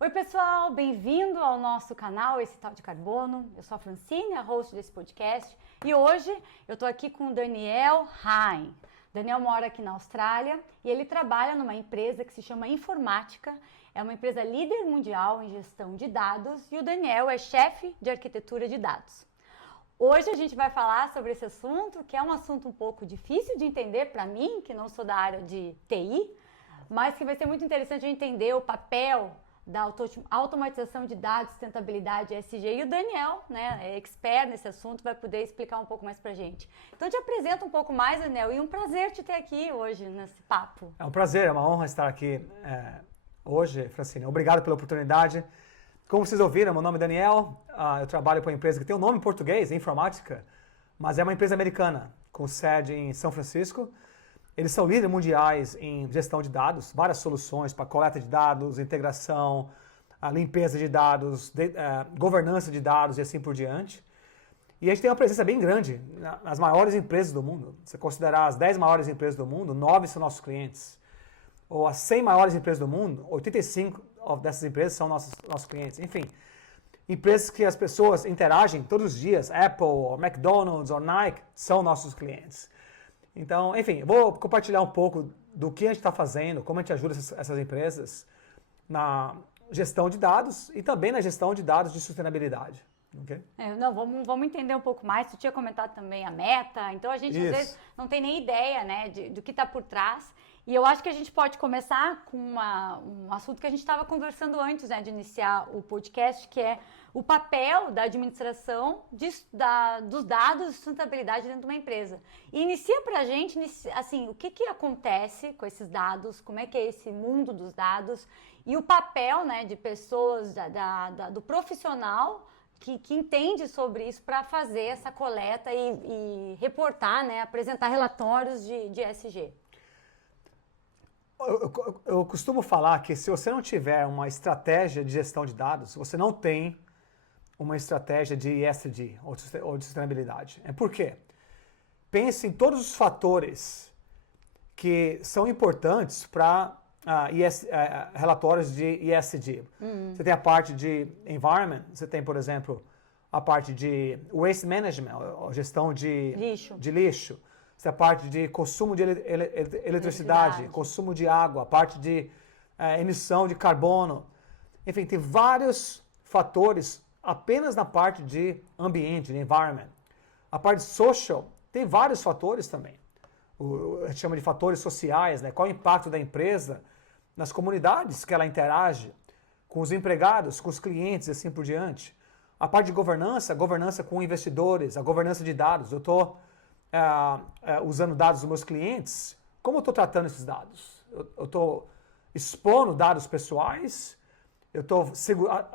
Oi pessoal, bem-vindo ao nosso canal Esse Tal de Carbono. Eu sou a Francine, a host desse podcast, e hoje eu tô aqui com o Daniel Hein. Daniel mora aqui na Austrália e ele trabalha numa empresa que se chama Informática. É uma empresa líder mundial em gestão de dados e o Daniel é chefe de arquitetura de dados. Hoje a gente vai falar sobre esse assunto, que é um assunto um pouco difícil de entender para mim, que não sou da área de TI, mas que vai ser muito interessante entender o papel da automatização de dados, sustentabilidade ESG, e o Daniel, né, é expert nesse assunto, vai poder explicar um pouco mais pra gente. Então te apresento um pouco mais, Daniel, e um prazer te ter aqui hoje nesse papo. É um prazer, é uma honra estar aqui hoje, Francine. Obrigado pela oportunidade. Como vocês ouviram, meu nome é Daniel, eu trabalho para uma empresa que tem um nome em português, Informática, mas é uma empresa americana, com sede em São Francisco. Eles são líderes mundiais em gestão de dados, várias soluções para coleta de dados, integração, a limpeza de dados, governança de dados e assim por diante. E a gente tem uma presença bem grande nas maiores empresas do mundo. Se considerar as 10 maiores empresas do mundo, 9 são nossos clientes. Ou as 100 maiores empresas do mundo, 85 dessas empresas são nossos clientes. Enfim, empresas que as pessoas interagem todos os dias, Apple, ou McDonald's, ou Nike, são nossos clientes. Então, enfim, eu vou compartilhar um pouco do que a gente está fazendo, como a gente ajuda essas empresas na gestão de dados e também na gestão de dados de sustentabilidade. Okay? Vamos entender um pouco mais. Tu tinha comentado também a meta, então a gente às vezes não tem nem ideia, né, do que está por trás. E eu acho que a gente pode começar com um assunto que a gente estava conversando antes, né, de iniciar o podcast, que é o papel da administração dos dados de sustentabilidade dentro de uma empresa. E inicia para a gente, assim, o que acontece com esses dados, como é que é esse mundo dos dados e o papel, né, de pessoas, do profissional que entende sobre isso para fazer essa coleta e reportar, né, apresentar relatórios de ESG. Eu costumo falar que se você não tiver uma estratégia de gestão de dados, você não tem uma estratégia de ESG, ou de sustentabilidade. Por quê? Pense em todos os fatores que são importantes para relatórios de ESG. Você tem a parte de environment, você tem, por exemplo, a parte de waste management, ou gestão de lixo. Você tem a parte de consumo de eletricidade, consumo de água, a parte de emissão de carbono. Enfim, tem vários fatores apenas na parte de ambiente, de environment. A parte social tem vários fatores também. A gente chama de fatores sociais, né? Qual é o impacto da empresa nas comunidades que ela interage, com os empregados, com os clientes e assim por diante. A parte de governança com investidores, a governança de dados. Eu estou usando dados dos meus clientes, como eu estou tratando esses dados? Eu estou expondo dados pessoais, eu estou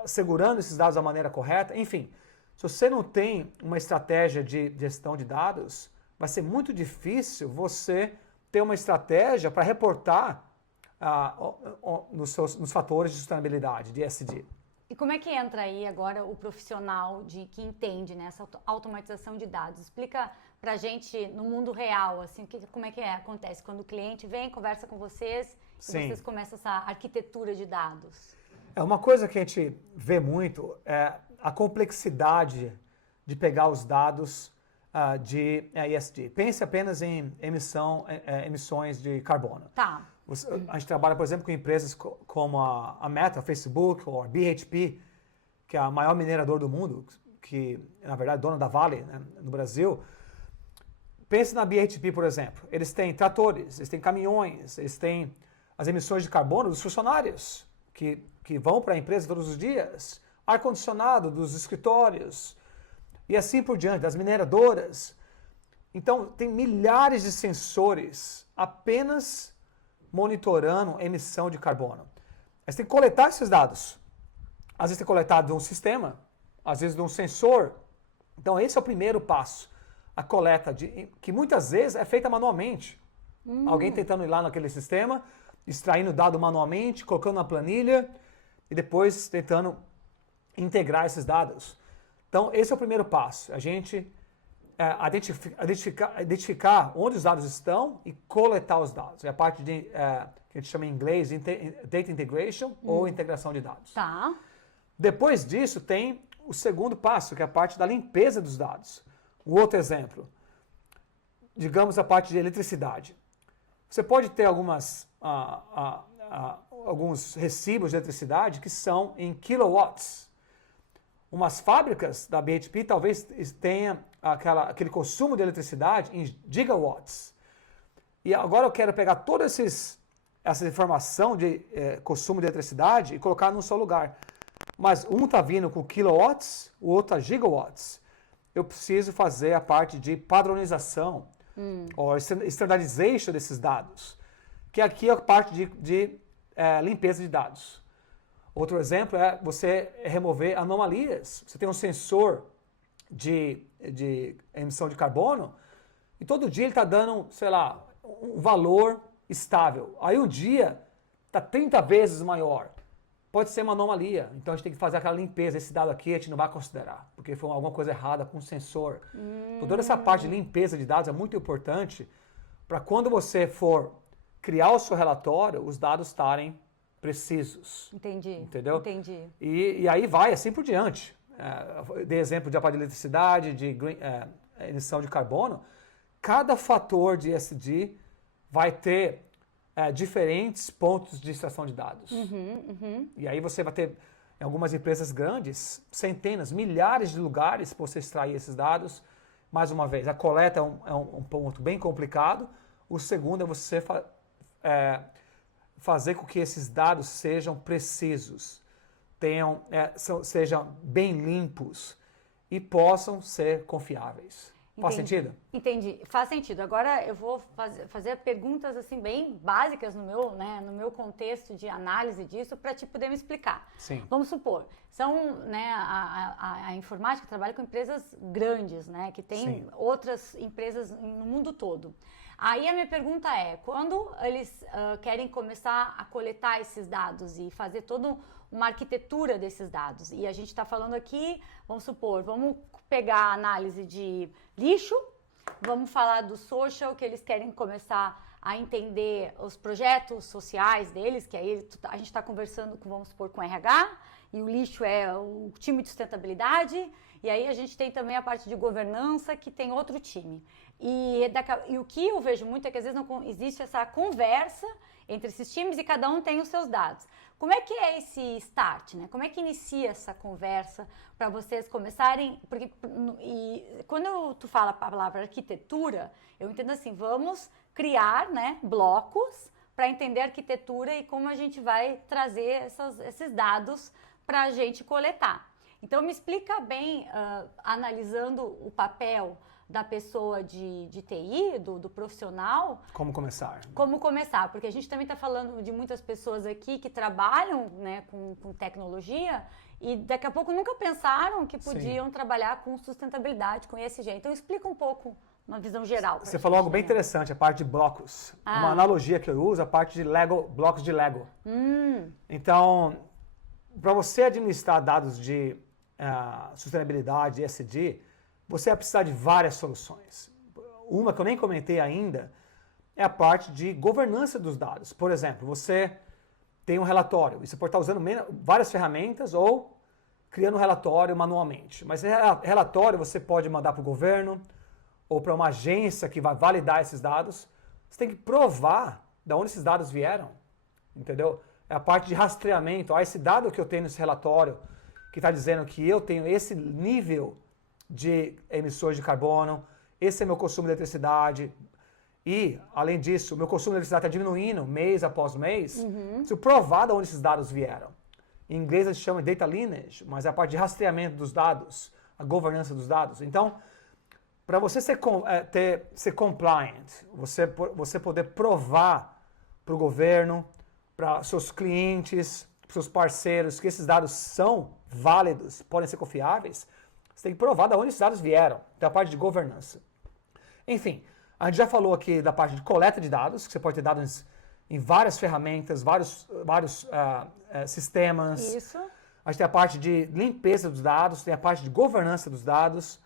segurando esses dados da maneira correta, enfim. Se você não tem uma estratégia de gestão de dados, vai ser muito difícil você ter uma estratégia para reportar nos fatores de sustentabilidade, de ESG. E como é que entra aí agora o profissional que entende, né, essa automatização de dados? Explica pra gente no mundo real, assim, como é que acontece quando o cliente vem, conversa com vocês e vocês começam essa arquitetura de dados. Uma coisa que a gente vê muito é a complexidade de pegar os dados de ESG. Pense apenas em emissões de carbono. Tá. A gente trabalha, por exemplo, com empresas como a Meta, Facebook, ou a BHP, que é a maior mineradora do mundo, que, na verdade, é dona da Vale, né, no Brasil. Pense na BHP, por exemplo. Eles têm tratores, eles têm caminhões, eles têm as emissões de carbono dos funcionários que vão para a empresa todos os dias, ar-condicionado dos escritórios e assim por diante, das mineradoras. Então, tem milhares de sensores apenas monitorando emissão de carbono. Mas tem que coletar esses dados. Às vezes tem coletado de um sistema, às vezes de um sensor. Então esse é o primeiro passo. A coleta, que muitas vezes é feita manualmente. Alguém tentando ir lá naquele sistema, extraindo o dado manualmente, colocando na planilha e depois tentando integrar esses dados. Então esse é o primeiro passo. A gente identificar onde os dados estão e coletar os dados. É a parte que a gente chama em inglês Data Integration ou integração de dados. Tá. Depois disso, tem o segundo passo, que é a parte da limpeza dos dados. Um outro exemplo, digamos a parte de eletricidade. Você pode ter alguns recibos de eletricidade que são em kilowatts. Umas fábricas da BHP talvez tenham aquele consumo de eletricidade em gigawatts. E agora eu quero pegar toda essa informação de consumo de eletricidade e colocar num só lugar. Mas um está vindo com kilowatts, o outro a gigawatts. Eu preciso fazer a parte de padronização, ou standardization desses dados, que aqui é a parte de limpeza de dados. Outro exemplo é você remover anomalias. Você tem um sensor de emissão de carbono e todo dia ele está dando, sei lá, um valor estável. Aí um dia está 30 vezes maior. Pode ser uma anomalia. Então a gente tem que fazer aquela limpeza. Esse dado aqui a gente não vai considerar, porque foi alguma coisa errada com o sensor. Então, toda essa parte de limpeza de dados é muito importante para quando você for criar o seu relatório, os dados estarem precisos. Entendi. Entendeu? Entendi. E aí vai assim por diante. Dei exemplo de a parte de eletricidade, de emissão de carbono. Cada fator de ESG vai ter diferentes pontos de extração de dados. E aí você vai ter, em algumas empresas grandes, centenas, milhares de lugares para você extrair esses dados. Mais uma vez, a coleta é um ponto bem complicado. O segundo é você fazer com que esses dados sejam precisos, sejam bem limpos e possam ser confiáveis. Faz sentido? Entendi. Faz sentido. Agora eu vou fazer perguntas assim bem básicas no meu contexto de análise disso para te poder me explicar. Sim. Vamos supor, a informática trabalha com empresas grandes, né, que tem outras empresas no mundo todo. Aí a minha pergunta é, quando eles querem começar a coletar esses dados e fazer toda uma arquitetura desses dados, e a gente está falando aqui, vamos supor, vamos pegar a análise de lixo, vamos falar do social, que eles querem começar a entender os projetos sociais deles, que aí a gente está conversando com, vamos supor, com o RH, e o lixo é o time de sustentabilidade, e aí a gente tem também a parte de governança, que tem outro time. E o que eu vejo muito é que às vezes não existe essa conversa entre esses times e cada um tem os seus dados. Como é que é esse start, né? Como é que inicia essa conversa para vocês começarem? Porque quando tu fala a palavra arquitetura, eu entendo assim, vamos criar, né, blocos para entender a arquitetura e como a gente vai trazer esses dados para a gente coletar. Então me explica bem, analisando o papel da pessoa de TI, do profissional. Como começar? Como começar, porque a gente também está falando de muitas pessoas aqui que trabalham, né, com tecnologia e daqui a pouco nunca pensaram que podiam trabalhar com sustentabilidade, com ESG. Então explica um pouco, uma visão geral. Você falou algo bem interessante, a parte de blocos. Uma analogia que eu uso, a parte de Lego, blocos de Lego. Então, para você administrar dados de sustentabilidade, ESG, você vai precisar de várias soluções. Uma que eu nem comentei ainda é a parte de governança dos dados. Por exemplo, você tem um relatório e você pode estar usando várias ferramentas ou criando um relatório manualmente. Mas relatório você pode mandar para o governo ou para uma agência que vai validar esses dados. Você tem que provar de onde esses dados vieram, entendeu? É a parte de rastreamento. Esse dado que eu tenho nesse relatório que está dizendo que eu tenho esse nível de emissões de carbono, esse é meu consumo de eletricidade e, além disso, o meu consumo de eletricidade está diminuindo mês após mês, preciso provar de onde esses dados vieram. Em inglês a gente chama de data lineage, mas é a parte de rastreamento dos dados, a governança dos dados. Então, para você ser compliant, você poder provar para o governo, para seus clientes, para seus parceiros, que esses dados são válidos, podem ser confiáveis, você tem que provar de onde esses dados vieram, da parte de governança. Enfim, a gente já falou aqui da parte de coleta de dados, que você pode ter dados em várias ferramentas, vários sistemas. Isso. A gente tem a parte de limpeza dos dados, tem a parte de governança dos dados.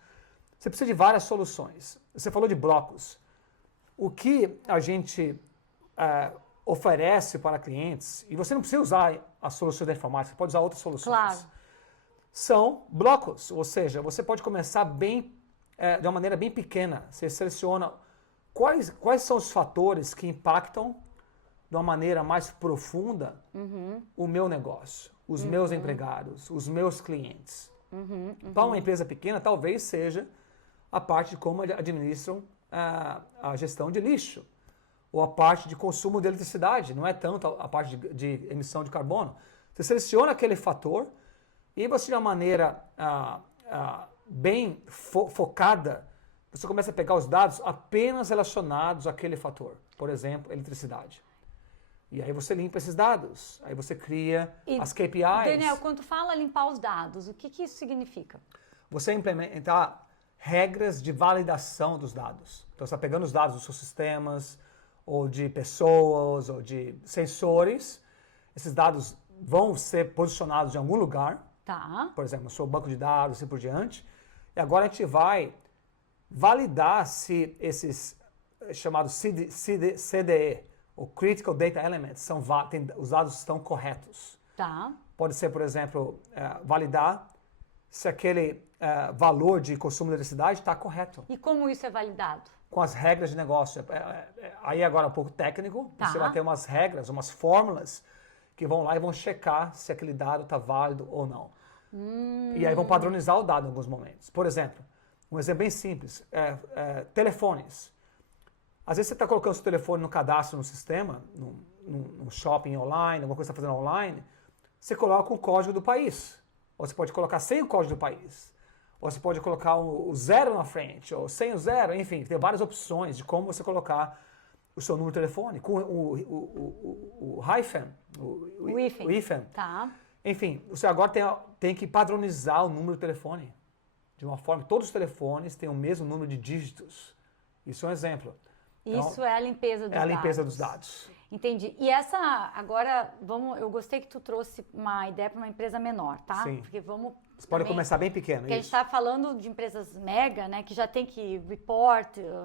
você precisa de várias soluções. Você falou de blocos. O que a gente oferece para clientes, e você não precisa usar a solução da informática, você pode usar outras soluções. Claro. São blocos, ou seja, você pode começar de uma maneira bem pequena. Você seleciona quais são os fatores que impactam de uma maneira mais profunda o meu negócio, os meus empregados, os meus clientes. Para uma empresa pequena, talvez seja a parte de como administram a gestão de lixo, ou a parte de consumo de eletricidade, não é tanto a parte de emissão de carbono. Você seleciona aquele fator e você, de uma maneira bem focada, você começa a pegar os dados apenas relacionados àquele fator. Por exemplo, eletricidade. E aí você limpa esses dados, aí você cria as KPIs. Daniel, quando tu fala limpar os dados, o que isso significa? Você implementar regras de validação dos dados. Então, você está pegando os dados dos seus sistemas, ou de pessoas, ou de sensores. Esses dados vão ser posicionados em algum lugar. Tá. Por exemplo, no seu banco de dados, assim por diante. E agora a gente vai validar se esses chamados CDE, ou Critical Data Elements, os dados estão corretos. Tá. Pode ser, por exemplo, validar se aquele valor de consumo de eletricidade está correto. E como isso é validado? Com as regras de negócio. Aí agora é um pouco técnico, você vai ter umas regras, umas fórmulas que vão lá e vão checar se aquele dado está válido ou não. E aí vão padronizar o dado em alguns momentos. Por exemplo, um exemplo bem simples, telefones. Às vezes você está colocando seu telefone no cadastro no sistema, no shopping online, alguma coisa que você está fazendo online, você coloca o código do país. Ou você pode colocar sem o código do país. Ou você pode colocar o zero na frente, ou sem o zero, enfim, tem várias opções de como você colocar o seu número de telefone, com o hyphen, o hífen. Tá. Enfim, você agora tem que padronizar o número de telefone, de uma forma que todos os telefones tenham o mesmo número de dígitos. Isso é um exemplo. Isso então, é a limpeza dos dados. É a limpeza dos dados. Entendi. E agora, eu gostei que tu trouxe uma ideia para uma empresa menor, tá? Sim. Porque Você pode começar bem pequeno, porque a gente está falando de empresas mega, né? Que já tem que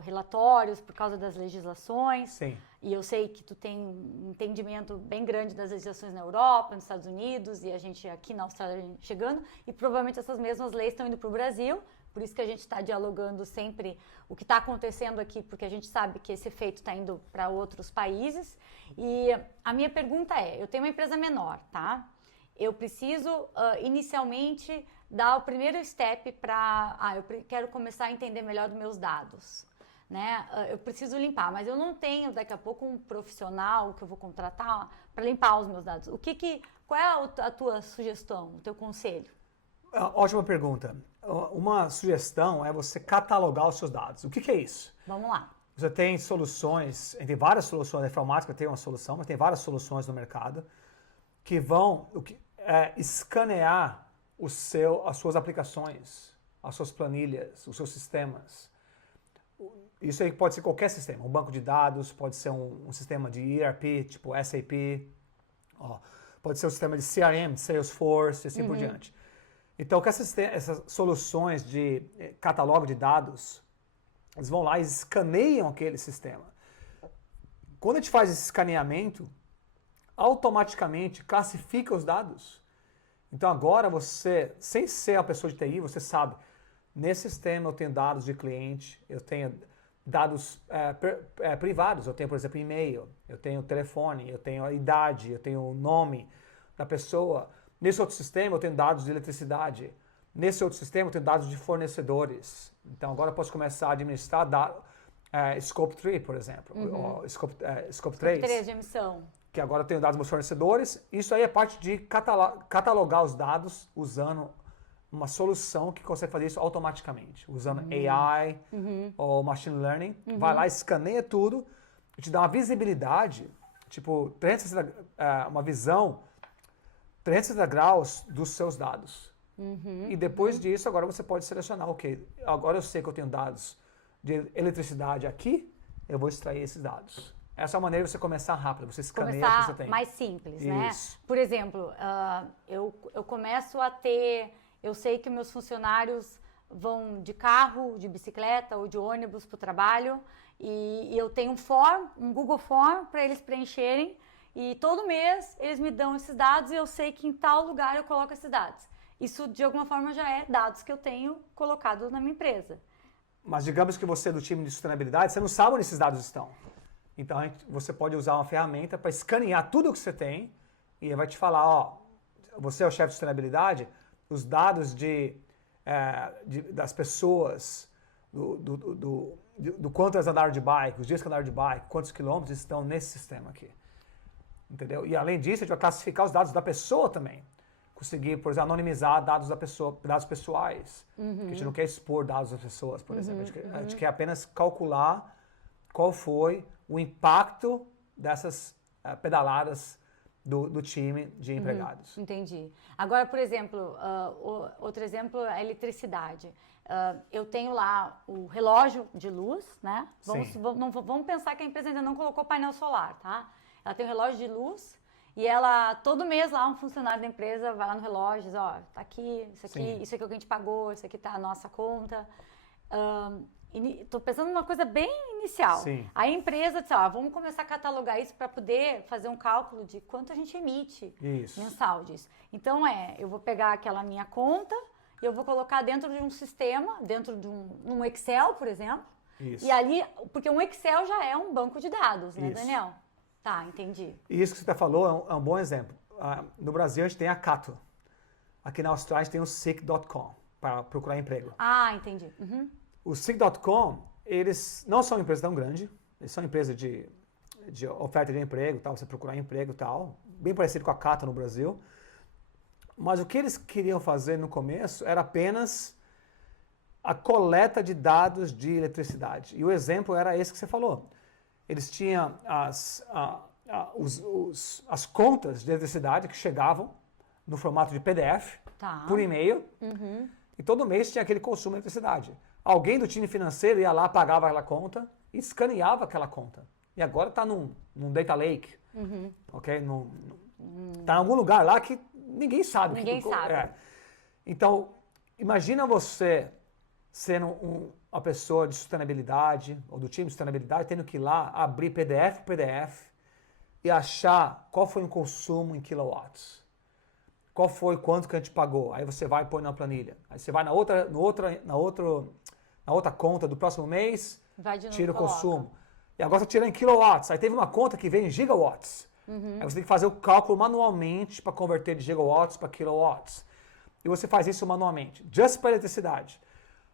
relatórios por causa das legislações. Sim. E eu sei que tu tem um entendimento bem grande das legislações na Europa, nos Estados Unidos, e a gente aqui na Austrália chegando. E provavelmente essas mesmas leis estão indo para o Brasil. Por isso que a gente está dialogando sempre o que está acontecendo aqui, porque a gente sabe que esse efeito está indo para outros países. E a minha pergunta eu tenho uma empresa menor, tá? Eu preciso inicialmente dar o primeiro step para... eu quero começar a entender melhor dos meus dados, né? Eu preciso limpar, mas eu não tenho daqui a pouco um profissional que eu vou contratar para limpar os meus dados. Qual é a tua sugestão, o teu conselho? Ótima pergunta. Uma sugestão é você catalogar os seus dados. O que é isso? Vamos lá. Você tem soluções, tem várias soluções, a informática tem uma solução, mas tem várias soluções no mercado que vão escanear as suas aplicações, as suas planilhas, os seus sistemas. Isso aí pode ser qualquer sistema, um banco de dados, pode ser um sistema de ERP, tipo SAP, pode ser um sistema de CRM, Salesforce, e assim por diante. Então, com essas soluções de catálogo de dados, eles vão lá e escaneiam aquele sistema. Quando a gente faz esse escaneamento, automaticamente classifica os dados. Então, agora você, sem ser a pessoa de TI, você sabe, nesse sistema eu tenho dados de cliente, eu tenho dados privados, eu tenho, por exemplo, e-mail, eu tenho telefone, eu tenho a idade, eu tenho o nome da pessoa. Nesse outro sistema eu tenho dados de eletricidade. Nesse outro sistema eu tenho dados de fornecedores. Então agora eu posso começar a administrar Scope 3, por exemplo. Ou Scope 3. Scope 3 de emissão. Que agora eu tenho dados dos meus fornecedores. Isso aí é parte de catalogar os dados usando uma solução que consegue fazer isso automaticamente. Usando AI ou Machine Learning. Vai lá, escaneia tudo e te dá uma visibilidade, tipo, uma visão 360 graus dos seus dados. E depois disso, agora você pode selecionar, ok, agora eu sei que eu tenho dados de eletricidade aqui, eu vou extrair esses dados. Essa é a maneira de você começar rápido, você escaneia o que você tem. Mais simples, Isso. né? Por exemplo, eu começo a ter, eu sei que meus funcionários vão de carro, de bicicleta ou de ônibus para o trabalho e eu tenho um Google Form para eles preencherem e todo mês eles me dão esses dados e eu sei que em tal lugar eu coloco esses dados. Isso, de alguma forma, já é dados que eu tenho colocado na minha empresa. Mas digamos que você é do time de sustentabilidade, você não sabe onde esses dados estão. Então, você pode usar uma ferramenta para escanear tudo o que você tem e ele vai te falar, ó, você é o chefe de sustentabilidade, os dados das pessoas, do quanto elas andaram de bike, os dias que andaram de bike, quantos quilômetros estão nesse sistema aqui. Entendeu? E além disso, a gente vai classificar os dados da pessoa também. Conseguir, por exemplo, anonimizar dados da pessoa, dados pessoais. Porque a gente não quer expor dados das pessoas, por exemplo. A gente quer apenas calcular qual foi o impacto dessas pedaladas do time de empregados. Entendi. Agora, por exemplo, outro exemplo é a eletricidade. Eu tenho lá o relógio de luz, né? Vamos pensar que a empresa ainda não colocou painel solar, tá? Ela tem um relógio de luz e ela, todo mês lá, um funcionário da empresa vai lá no relógio e diz, ó, tá aqui, isso aqui é o que a gente pagou, isso aqui tá a nossa conta. Estou pensando numa coisa bem inicial. Sim. A empresa disse, ó, vamos começar a catalogar isso para poder fazer um cálculo de quanto a gente emite mensal disso. Então, eu vou pegar aquela minha conta e eu vou colocar dentro de um sistema, dentro de um Excel, por exemplo. Isso. E ali, porque um Excel já é um banco de dados, né, Isso. Daniel? Tá, entendi. E isso que você falou é um bom exemplo. No Brasil, a gente tem a Cato. Aqui na Austrália, a gente tem o Seek.com para procurar emprego. Ah, entendi. Uhum. O Seek.com, eles não são uma empresa tão grande, eles são uma empresa de oferta de emprego, tal, você procurar emprego e tal, bem parecido com a Cato no Brasil. Mas o que eles queriam fazer no começo era apenas a coleta de dados de eletricidade. E o exemplo era esse que você falou. Eles tinham as contas de eletricidade que chegavam no formato de PDF, por e-mail, e todo mês tinha aquele consumo de eletricidade. Alguém do time financeiro ia lá, pagava aquela conta e escaneava aquela conta. E agora está num data lake, ok? Está em algum lugar lá que ninguém sabe. Ninguém sabe. Então, imagina você sendo uma pessoa de sustentabilidade, ou do time de sustentabilidade, tendo que ir lá, abrir PDF por PDF e achar qual foi o consumo em kilowatts. Qual foi, quanto que a gente pagou. Aí você vai e põe na planilha. Aí você vai na outra conta do próximo mês, tira o consumo. E agora você tira em kilowatts. Aí teve uma conta que veio em gigawatts. Aí você tem que fazer o cálculo manualmente para converter de gigawatts para kilowatts. E você faz isso manualmente, just para eletricidade.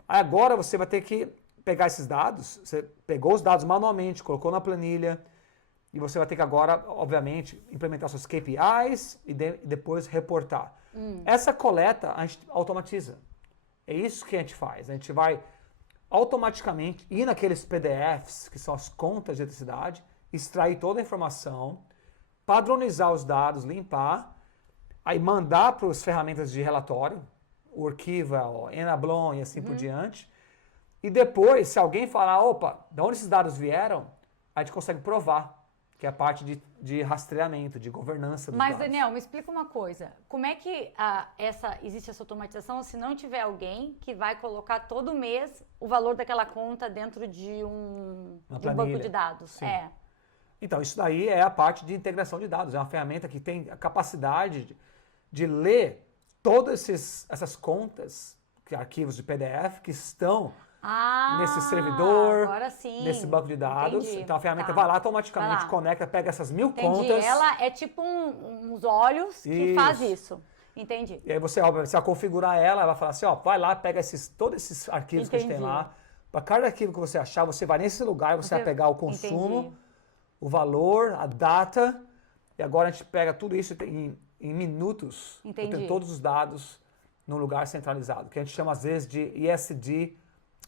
Aí agora você vai ter que pegar esses dados, você pegou os dados manualmente, colocou na planilha, e você vai ter que agora, obviamente, implementar suas KPIs e depois reportar. Essa coleta a gente automatiza. É isso que a gente faz. A gente vai automaticamente ir naqueles PDFs, que são as contas de eletricidade, extrair toda a informação, padronizar os dados, limpar, aí mandar para as ferramentas de relatório, o Arquiva, o Enablon e assim por diante. E depois, se alguém falar, opa, de onde esses dados vieram, a gente consegue provar, que é a parte de rastreamento, de governança dos dados. Mas, Daniel, me explica uma coisa. Como é que existe essa automatização se não tiver alguém que vai colocar todo mês o valor daquela conta dentro de um banco de dados? Sim. Então, isso daí é a parte de integração de dados. É uma ferramenta que tem a capacidade de ler todas essas contas, arquivos de PDF que estão nesse servidor, agora sim. nesse banco de dados. Entendi. Então a ferramenta vai lá automaticamente, conecta, pega essas 1000 contas. Ela é tipo uns olhos que faz isso. Entendi. E aí você vai configurar ela vai falar assim, ó, vai lá, pega todos esses arquivos que a gente tem lá. Para cada arquivo que você achar, você vai nesse lugar, você vai pegar o consumo, o valor, a data, e agora a gente pega tudo isso em minutos, tem todos os dados num lugar centralizado, que a gente chama às vezes de ESG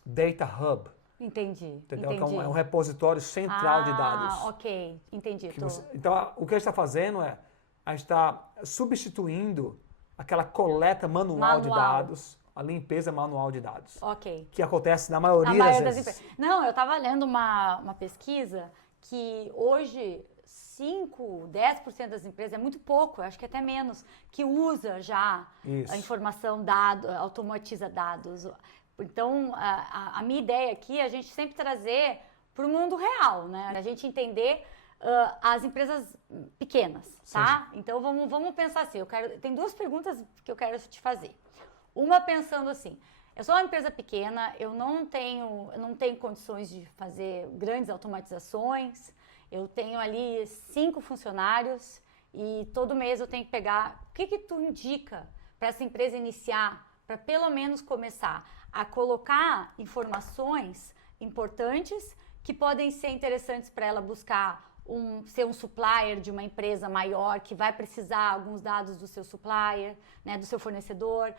Data Hub. Entendeu? Então, é um repositório central de dados. Ok, entendi. Então, o que a gente está fazendo a gente está substituindo aquela coleta manual de dados, a limpeza manual de dados. Ok. Que acontece na maioria das vezes. Não, eu estava lendo uma pesquisa que hoje 10% das empresas, é muito pouco, acho que até menos, que usa já a informação, automatiza dados. Então, a minha ideia aqui é a gente sempre trazer para o mundo real, né? A gente entender as empresas pequenas, tá? Sim. Então, vamos pensar assim, tem duas perguntas que eu quero te fazer. Uma pensando assim, eu sou uma empresa pequena, eu não tenho condições de fazer grandes automatizações, eu tenho ali 5 funcionários e todo mês eu tenho que pegar. O que tu indica para essa empresa iniciar, para pelo menos começar a colocar informações importantes que podem ser interessantes para ela buscar ser um supplier de uma empresa maior que vai precisar alguns dados do seu supplier, né, do seu fornecedor.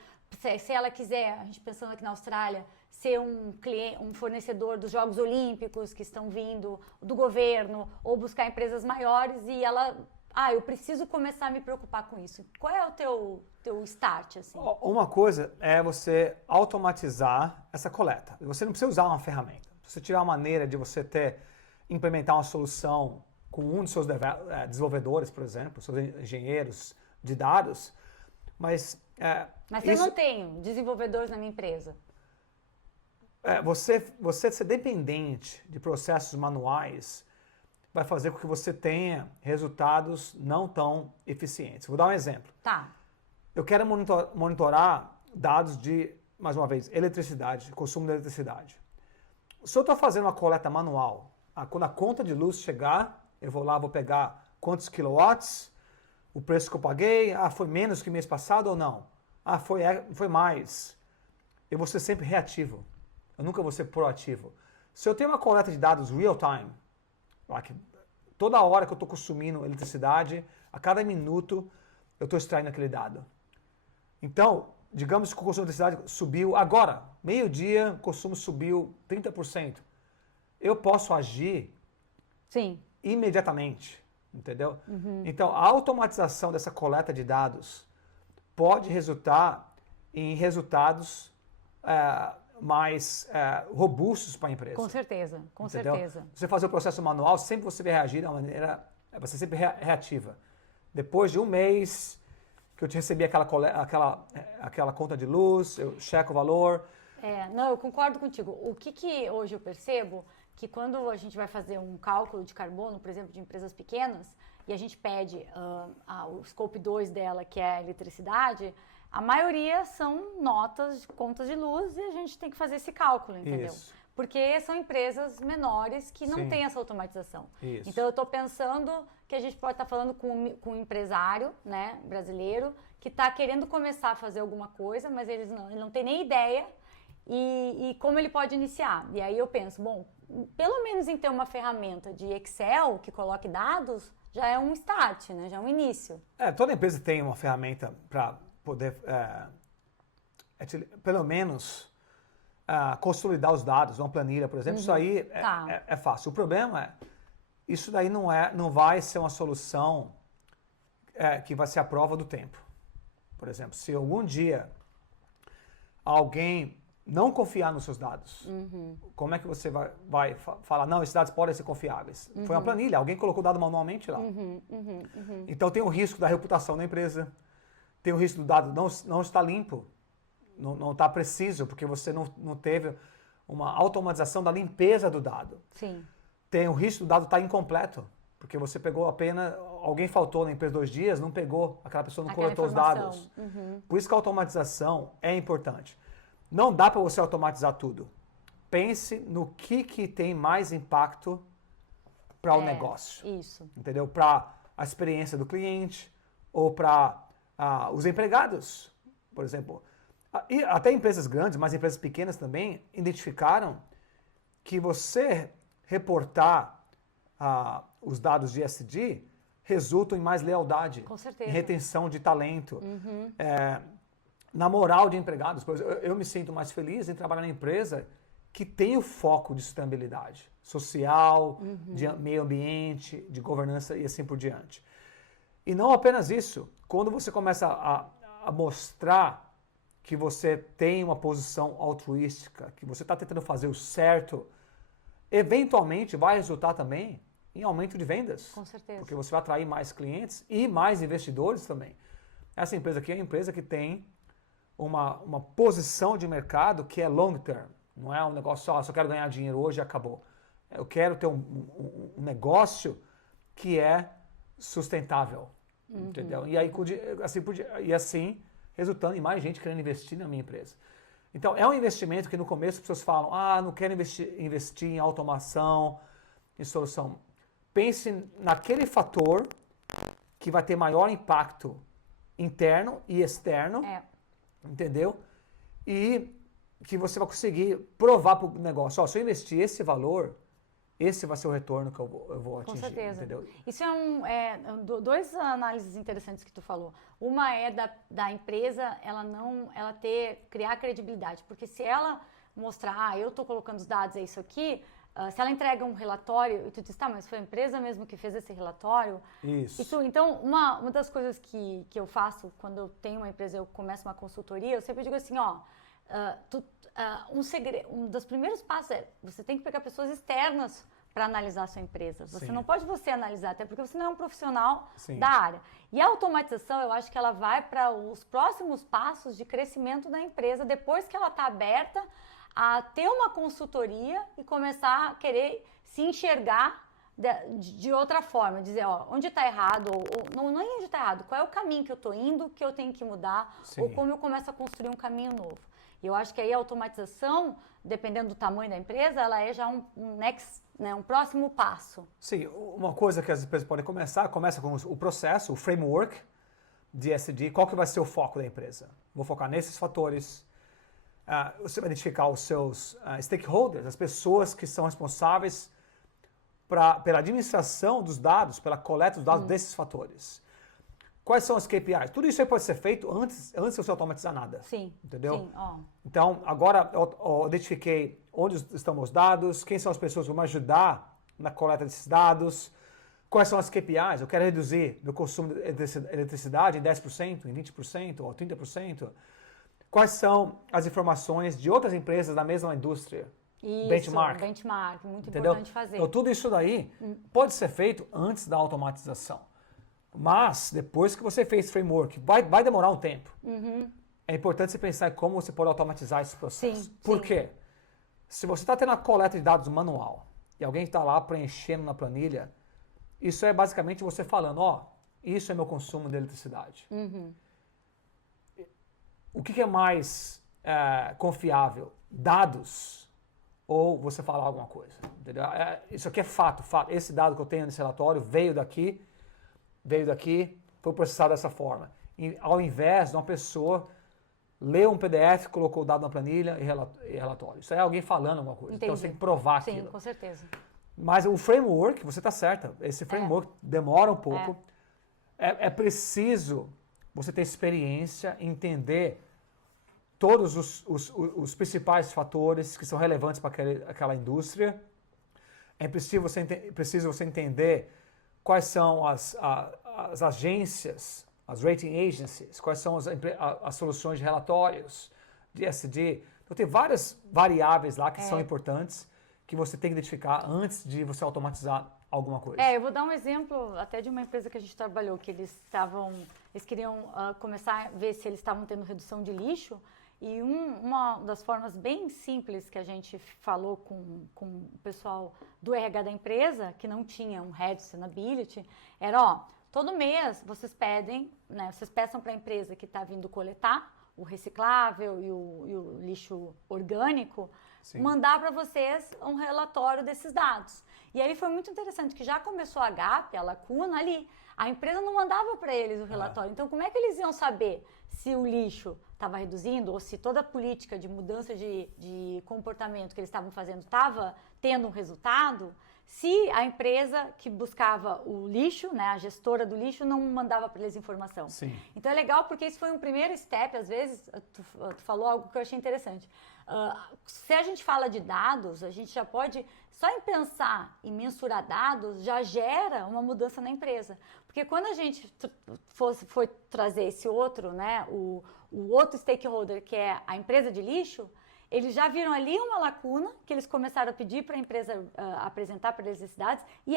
Se ela quiser, a gente pensando aqui na Austrália, ser um fornecedor dos Jogos Olímpicos que estão vindo, do governo, ou buscar empresas maiores e ela... eu preciso começar a me preocupar com isso. Qual é o teu start, assim? Uma coisa é você automatizar essa coleta. Você não precisa usar uma ferramenta. Se você tiver uma maneira de você implementar uma solução com um dos seus desenvolvedores, por exemplo, seus engenheiros de dados, mas eu não tenho desenvolvedores na minha empresa. Você ser dependente de processos manuais vai fazer com que você tenha resultados não tão eficientes. Vou dar um exemplo. Tá. Eu quero monitorar dados de, mais uma vez, eletricidade, consumo de eletricidade. Se eu estou fazendo uma coleta manual, quando a conta de luz chegar, eu vou lá, vou pegar quantos quilowatts, o preço que eu paguei, foi menos que mês passado ou não? Foi mais. Eu vou ser sempre reativo. Eu nunca vou ser proativo. Se eu tenho uma coleta de dados real time, toda hora que eu estou consumindo eletricidade, a cada minuto eu estou extraindo aquele dado. Então, digamos que o consumo de eletricidade subiu agora, meio-dia, o consumo subiu 30%. Eu posso agir imediatamente, entendeu? Uhum. Então, a automatização dessa coleta de dados pode resultar em resultados mais robustos para a empresa. Com certeza, com entendeu? certeza. Você fazer o processo manual, sempre você vai reagir de uma maneira, vai ser sempre reativa. Depois de um mês que eu te recebi aquela conta de luz, eu checo o valor. Não, eu concordo contigo. O que hoje eu percebo, que quando a gente vai fazer um cálculo de carbono, por exemplo, de empresas pequenas, e a gente pede o scope 2 dela, que é a eletricidade, a maioria são notas de contas de luz e a gente tem que fazer esse cálculo, entendeu? Isso. Porque são empresas menores que não têm essa automatização. Isso. Então, eu estou pensando que a gente pode estar falando com um empresário, né, brasileiro, que está querendo começar a fazer alguma coisa, mas ele não tem nem ideia e como ele pode iniciar. E aí eu penso, bom, pelo menos em ter uma ferramenta de Excel que coloque dados, já é um start, né, já é um início. Toda empresa tem uma ferramenta para poder, pelo menos, consolidar os dados, uma planilha, por exemplo. Isso aí é fácil. O problema é, isso daí não vai ser uma solução que vai ser à prova do tempo. Por exemplo, se algum dia alguém não confiar nos seus dados, como é que você vai falar, não, esses dados podem ser confiáveis? Foi uma planilha, alguém colocou o dado manualmente lá. Então tem o risco da reputação da empresa, tem o risco do dado não estar limpo, não está preciso, porque você não teve uma automatização da limpeza do dado. Sim. Tem o risco do dado estar incompleto, porque você pegou apenas, alguém faltou na empresa 2 dias, não pegou, aquela pessoa não coletou os dados. Por isso que a automatização é importante. Não dá para você automatizar tudo. Pense no que tem mais impacto para o negócio. Isso. Entendeu? Para a experiência do cliente ou para os empregados, por exemplo. E até empresas grandes, mas empresas pequenas também, identificaram que você reportar os dados de ESG resultam em mais lealdade, com certeza, em retenção de talento, na moral de empregados. Por exemplo, eu me sinto mais feliz em trabalhar na empresa que tem o foco de sustentabilidade social, de meio ambiente, de governança e assim por diante. E não apenas isso, quando você começa a mostrar que você tem uma posição altruística, que você está tentando fazer o certo, eventualmente vai resultar também em aumento de vendas. Com certeza. Porque você vai atrair mais clientes e mais investidores também. Essa empresa aqui é uma empresa que tem uma posição de mercado que é long term. Não é um negócio só quero ganhar dinheiro hoje e acabou. Eu quero ter um negócio que é sustentável. Entendeu? E aí, assim, resultando em mais gente querendo investir na minha empresa. Então, é um investimento que no começo as pessoas falam, não quero investir em automação, em solução. Pense naquele fator que vai ter maior impacto interno e externo, entendeu? E que você vai conseguir provar para o negócio, se eu investir esse valor, esse vai ser o retorno que eu vou atingir. Com certeza. Entendeu? Isso dois análises interessantes que tu falou. Uma é da empresa, criar credibilidade, porque se ela mostrar, eu estou colocando os dados, é isso aqui, se ela entrega um relatório e tu diz, mas foi a empresa mesmo que fez esse relatório. Isso. Então, uma das coisas que eu faço quando eu tenho uma empresa, eu começo uma consultoria, eu sempre digo assim, um dos primeiros passos é você tem que pegar pessoas externas para analisar a sua empresa. Você não pode analisar, até porque você não é um profissional da área. E a automatização, eu acho que ela vai para os próximos passos de crescimento da empresa, depois que ela está aberta a ter uma consultoria e começar a querer se enxergar de outra forma, dizer, onde está errado, ou não é onde está errado, qual é o caminho que eu estou indo, que eu tenho que mudar, ou como eu começo a construir um caminho novo. E eu acho que aí a automatização, dependendo do tamanho da empresa, ela é já um próximo passo. Sim, uma coisa que as empresas podem começa com o processo, o framework de SD, qual que vai ser o foco da empresa? Vou focar nesses fatores. Você vai identificar os seus stakeholders, as pessoas que são responsáveis pela administração dos dados, pela coleta dos dados desses fatores. Quais são as KPIs? Tudo isso aí pode ser feito antes de você automatizar nada. Sim. Entendeu? Sim. Então, agora eu identifiquei onde estão meus dados, quem são as pessoas que vão me ajudar na coleta desses dados, quais são as KPIs, eu quero reduzir meu consumo de eletricidade em 10%, em 20% ou 30%. Quais são as informações de outras empresas da mesma indústria? Isso, benchmark, muito entendeu? Importante fazer. Então, tudo isso daí pode ser feito antes da automatização. Mas, depois que você fez framework, vai demorar um tempo. É importante você pensar em como você pode automatizar esse processo. Por quê? Se você está tendo a coleta de dados manual e alguém está lá preenchendo na planilha, isso é basicamente você falando, isso é meu consumo de eletricidade. O que é mais confiável? Dados ou você falar alguma coisa? Entendeu? Isso aqui é fato. Esse dado que eu tenho nesse relatório veio daqui, foi processado dessa forma. E, ao invés de uma pessoa ler um PDF, colocou o dado na planilha e relatório. Isso é alguém falando alguma coisa. Entendi. Então você tem que provar aquilo. Sim, com certeza. Mas o framework, você está certa, esse framework demora um pouco. É preciso você ter experiência, entender todos os principais fatores que são relevantes para aquela indústria. É preciso você entender quais são as agências, as rating agencies, quais são as soluções de relatórios, de SD. Então, tem várias variáveis lá que são importantes, que você tem que identificar antes de você automatizar alguma coisa. Eu vou dar um exemplo até de uma empresa que a gente trabalhou, que eles queriam começar a ver se eles estavam tendo redução de lixo, e uma das formas bem simples que a gente falou com o pessoal do RH da empresa, que não tinha um Head Sustainability, era, todo mês vocês peçam para a empresa que está vindo coletar o reciclável e o lixo orgânico, mandar para vocês um relatório desses dados. E aí foi muito interessante que já começou a gap, a lacuna ali. A empresa não mandava para eles o relatório. Então, como é que eles iam saber se o lixo estava reduzindo ou se toda a política de mudança de comportamento que eles estavam fazendo estava tendo um resultado, se a empresa que buscava o lixo, a gestora do lixo, não mandava para eles informação? Sim. Então é legal porque isso foi um primeiro step. Às vezes, tu falou algo que eu achei interessante. Se a gente fala de dados, a gente já pode, só em pensar em mensurar dados, já gera uma mudança na empresa. Porque quando a gente foi trazer esse outro, o outro stakeholder, que é a empresa de lixo, eles já viram ali uma lacuna que eles começaram a pedir para a empresa apresentar para eles esses dados, e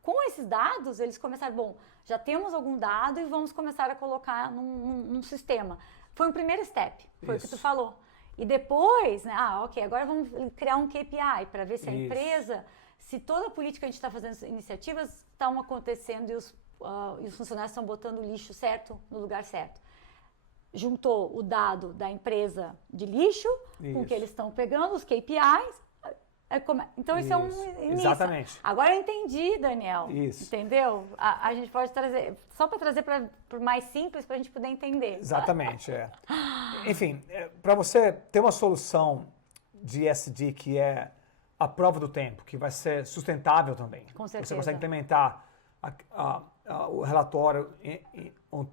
com esses dados eles começaram, já temos algum dado e vamos começar a colocar num sistema. foi um primeiro step, foi o que tu Isso. falou. E depois, né, ok, agora vamos criar um KPI para ver se a Isso. empresa, se toda a política que a gente está fazendo, iniciativas estão acontecendo e os funcionários estão botando o lixo certo no lugar certo. Juntou o dado da empresa de lixo com o que eles estão pegando, os KPIs. Então, isso é um início. Exatamente. Agora eu entendi, Daniel. Isso. Entendeu? A gente pode trazer, só para trazer para mais simples, para a gente poder entender. Exatamente, Enfim, para você ter uma solução de ESG que é a prova do tempo, que vai ser sustentável também. Com certeza. Você consegue implementar o relatório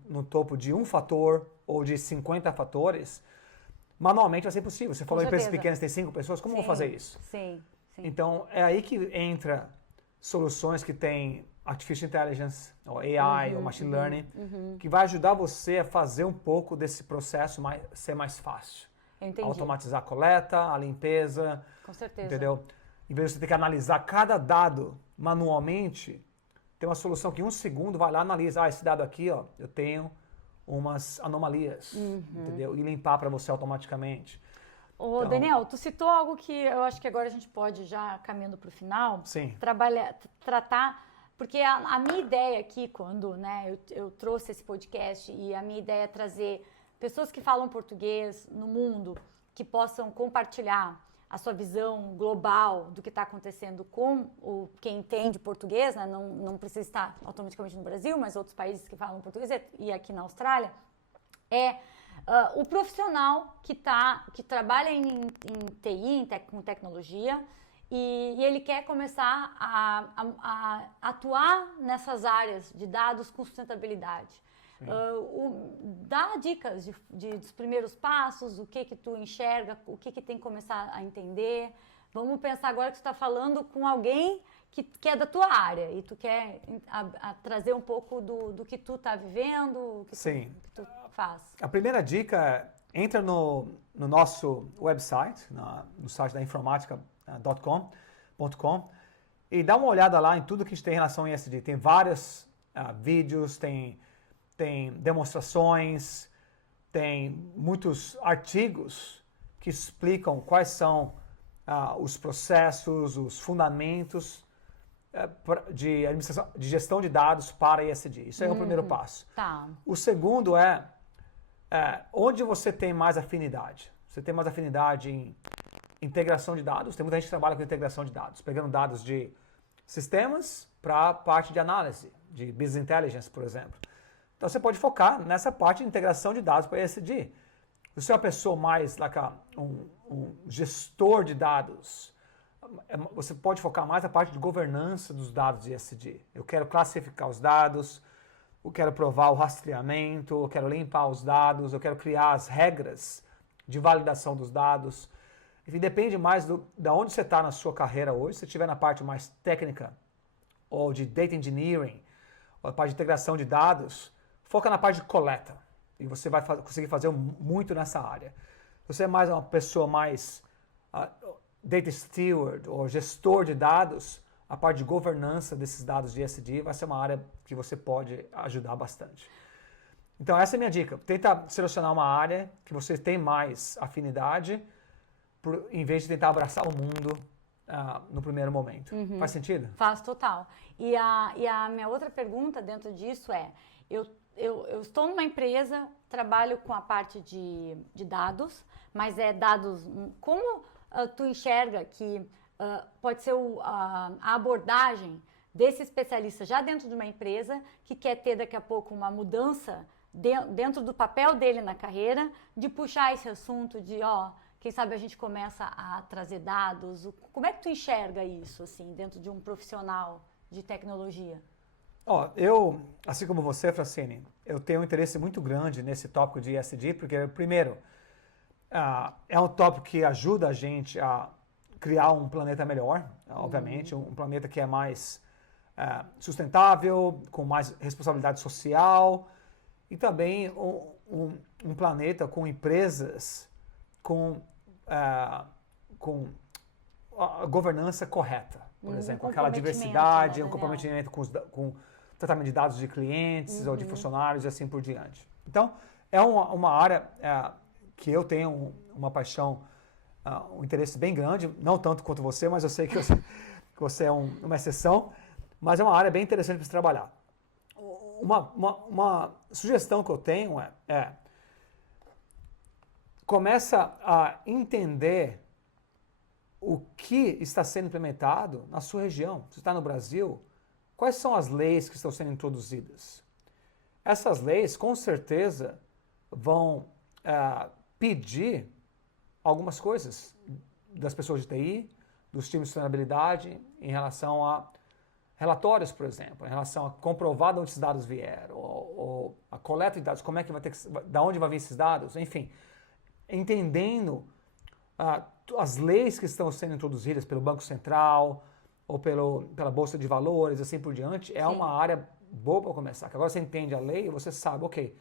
no topo de um fator ou de 50 fatores, manualmente vai ser impossível. Você falou em empresas pequenas, tem 5 pessoas, como vão fazer isso? Sim. Então, é aí que entra soluções que têm Artificial Intelligence, ou AI, ou Machine Learning, que vai ajudar você a fazer um pouco desse processo ser mais fácil. Eu entendi. Automatizar a coleta, a limpeza. Com certeza. Entendeu? Em vez de você ter que analisar cada dado manualmente, tem uma solução que em um segundo vai lá e analisa. Esse dado aqui, ó, eu tenho umas anomalias, entendeu? E limpar para você automaticamente. Ô, Daniel, tu citou algo que eu acho que agora a gente pode, já caminhando para o final, Sim. tratar, porque a minha ideia aqui, quando eu trouxe esse podcast, e a minha ideia é trazer pessoas que falam português no mundo, que possam compartilhar a sua visão global do que está acontecendo com quem entende português, né? Não precisa estar automaticamente no Brasil, mas outros países que falam português e aqui na Austrália, o profissional que trabalha em TI, com tecnologia, e ele quer começar a atuar nessas áreas de dados com sustentabilidade. Dá dicas dos primeiros passos, o que tu enxerga, o que tem que começar a entender. Vamos pensar agora que tu está falando com alguém que é da tua área e tu quer trazer um pouco do que tu está vivendo, o que tu faz. A primeira dica é entra no nosso website, no site da informatica.com e dá uma olhada lá em tudo que a gente tem em relação a ESG. Tem vários vídeos, tem demonstrações, tem muitos artigos que explicam quais são os processos, os fundamentos de gestão de dados para ESG. Isso é o primeiro passo. Tá. O segundo é onde você tem mais afinidade. Você tem mais afinidade em integração de dados. Tem muita gente que trabalha com integração de dados, pegando dados de sistemas para a parte de análise, de business intelligence, por exemplo. Então você pode focar nessa parte de integração de dados para ESG. Se você é uma pessoa mais, um gestor de dados, você pode focar mais na parte de governança dos dados de ESG. Eu quero classificar os dados, eu quero provar o rastreamento, eu quero limpar os dados, eu quero criar as regras de validação dos dados. Enfim, depende mais da onde você está na sua carreira hoje. Se você estiver na parte mais técnica ou de data engineering, ou na parte de integração de dados, foca na parte de coleta e você vai conseguir fazer muito nessa área. Se você é mais uma pessoa mais data steward ou gestor de dados, a parte de governança desses dados de ESG vai ser uma área que você pode ajudar bastante. Então essa é a minha dica. Tenta selecionar uma área que você tem mais afinidade, em vez de tentar abraçar o mundo no primeiro momento. Faz sentido? Faz total. E a minha outra pergunta dentro disso é, eu estou numa empresa, trabalho com a parte de dados, mas dados, como tu enxerga que pode ser a abordagem desse especialista já dentro de uma empresa que quer ter daqui a pouco uma mudança dentro do papel dele na carreira, de puxar esse assunto de, quem sabe a gente começa a trazer dados. Como é que tu enxerga isso, assim, dentro de um profissional de tecnologia? Eu, assim como você, Francine, eu tenho um interesse muito grande nesse tópico de ESG, porque, primeiro, é um tópico que ajuda a gente a criar um planeta melhor, obviamente, um planeta que é mais sustentável, com mais responsabilidade social, e também um planeta com empresas com a governança correta, por exemplo, aquela diversidade, um comprometimento com o tratamento de dados de clientes ou de funcionários e assim por diante. Então, é uma área que eu tenho uma paixão, um interesse bem grande, não tanto quanto você, mas eu sei que você é uma exceção, mas é uma área bem interessante para se trabalhar. Uma sugestão que eu tenho começa a entender o que está sendo implementado na sua região. Se está no Brasil, quais são as leis que estão sendo introduzidas? Essas leis, com certeza, vão pedir algumas coisas das pessoas de TI, dos times de sustentabilidade, em relação a relatórios, por exemplo, em relação a comprovar de onde esses dados vieram, ou a coleta de dados, como é que vai ter da onde vai vir esses dados, enfim, entendendo as leis que estão sendo introduzidas pelo Banco Central ou pela Bolsa de Valores, assim por diante, é uma área boa para começar. Que agora você entende a lei e você sabe, ok,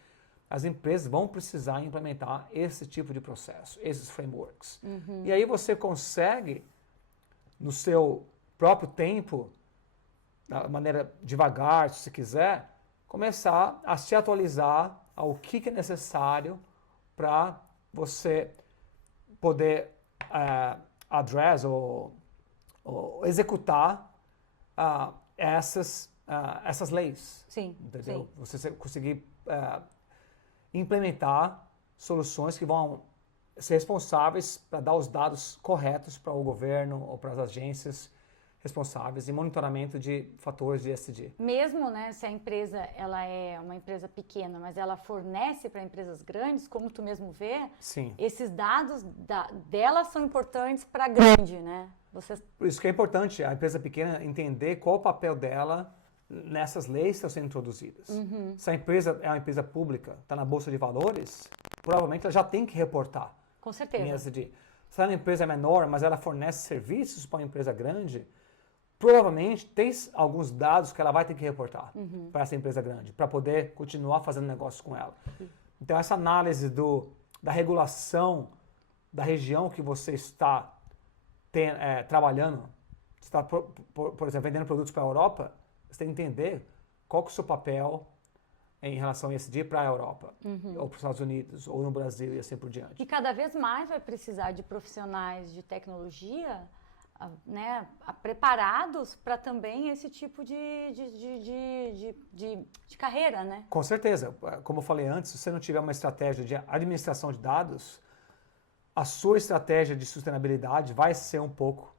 as empresas vão precisar implementar esse tipo de processo, esses frameworks. E aí você consegue, no seu próprio tempo, da maneira devagar, se você quiser, começar a se atualizar ao que é necessário para você poder address ou executar essas leis. Sim, entendeu? sim. Você conseguir implementar soluções que vão ser responsáveis para dar os dados corretos para o governo ou para as agências responsáveis em monitoramento de fatores de ESG. Mesmo, né, se a empresa ela é uma empresa pequena, mas ela fornece para empresas grandes, como tu mesmo vê, Sim. esses dados delas são importantes para a grande, né? Por isso que é importante a empresa pequena entender qual o papel dela nessas leis que estão sendo introduzidas. Se a empresa é uma empresa pública, está na Bolsa de Valores, provavelmente ela já tem que reportar. Com certeza. Em ESG. Se ela é uma empresa menor, mas ela fornece serviços para uma empresa grande, provavelmente tem alguns dados que ela vai ter que reportar para essa empresa grande, para poder continuar fazendo negócio com ela. Então, essa análise da regulação da região que você está trabalhando, você está, por exemplo, vendendo produtos para a Europa, você tem que entender qual que é o seu papel em relação a ESG para a Europa, ou para os Estados Unidos, ou no Brasil e assim por diante. E cada vez mais vai precisar de profissionais de tecnologia, né, preparados para também esse tipo de carreira, né? Com certeza. Como eu falei antes, se você não tiver uma estratégia de administração de dados, a sua estratégia de sustentabilidade vai ser um pouco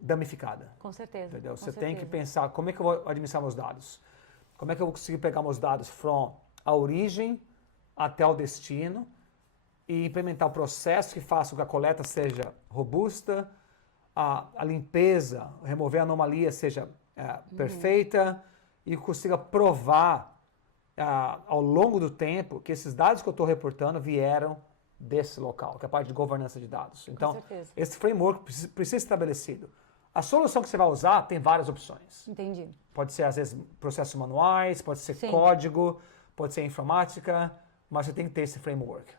danificada. Com certeza. Entendeu? Com Você certeza. tem que pensar como é que eu vou administrar meus dados. Como é que eu vou conseguir pegar meus dados from a origem até o destino e implementar o processo que faça com que a coleta seja robusta, a limpeza, remover a anomalia seja perfeita e consiga provar ao longo do tempo que esses dados que eu estou reportando vieram desse local, que é a parte de governança de dados. Então, esse framework precisa ser estabelecido. A solução que você vai usar tem várias opções. Entendi. Pode ser, às vezes, processos manuais, pode ser Sim. código, pode ser informática, mas você tem que ter esse framework.